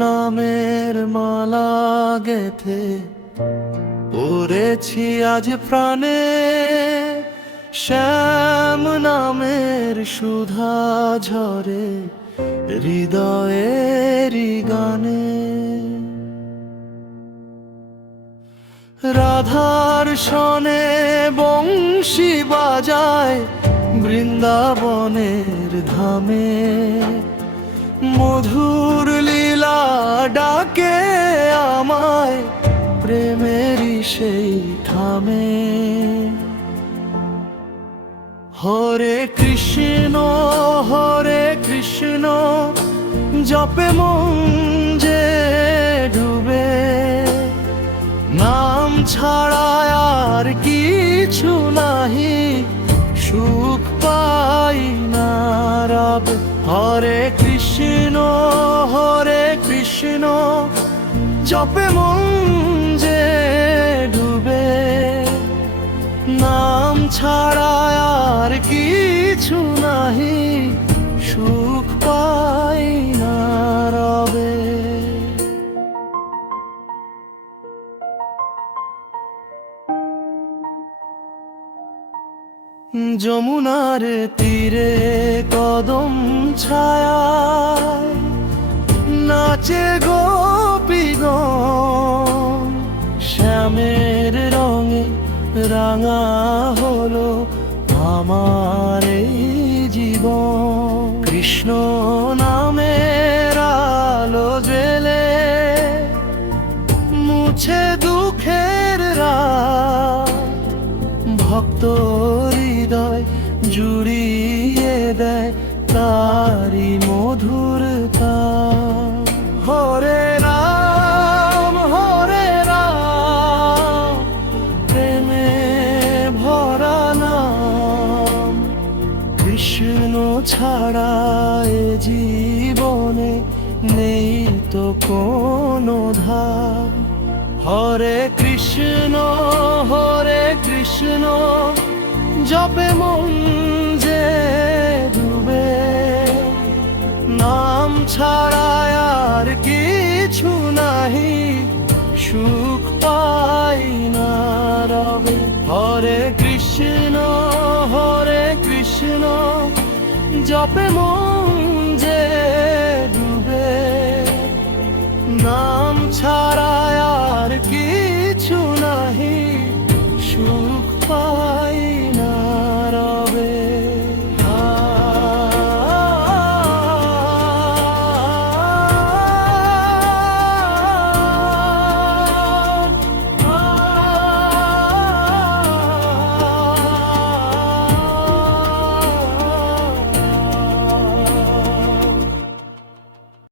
নামের মালা গেথে পড়েছি আজ প্রাণে, শ্যাম নামের সুধা ঝরে হৃদয়েরই গানে। রাধার সনে বংশী বাজায় বৃন্দাবনের ধামে, মধুর লীলা ডাকে আমায় প্রেমেরই সেই থামে। হরে কৃষ্ণ জপে মন যে ডুবে, নাম ছাড়া আর কিছু নাহি সুখ পাই না রবে। হরে কৃষ্ণ জপে মন যে ডুবে, নাম ছাড়া আর কিছু নাহি সুখ পাই না রবে। যমুনার তীরে কদম ছায়ায় নাচে গোপীগণ, শ্যামের রঙে রাঙা হলো আমার এই জীবন। কৃষ্ণ নামের আলো জ্বেলে মুছে দুঃখের রাত, ভক্ত হৃদয় জুড়িয়ে দেয় তারি মধুরতা। হরে রাম প্রেমে ভরা নাম, কৃষ্ণ ছাড়া এ জীবনে নেই তো কোনো ধাম। হরে কৃষ্ণ জপে মন যে ডুবে, নাম ছাড়া আর কিছু নাহি সুখ পাই না রবে। হরে কৃষ্ণ জপে মন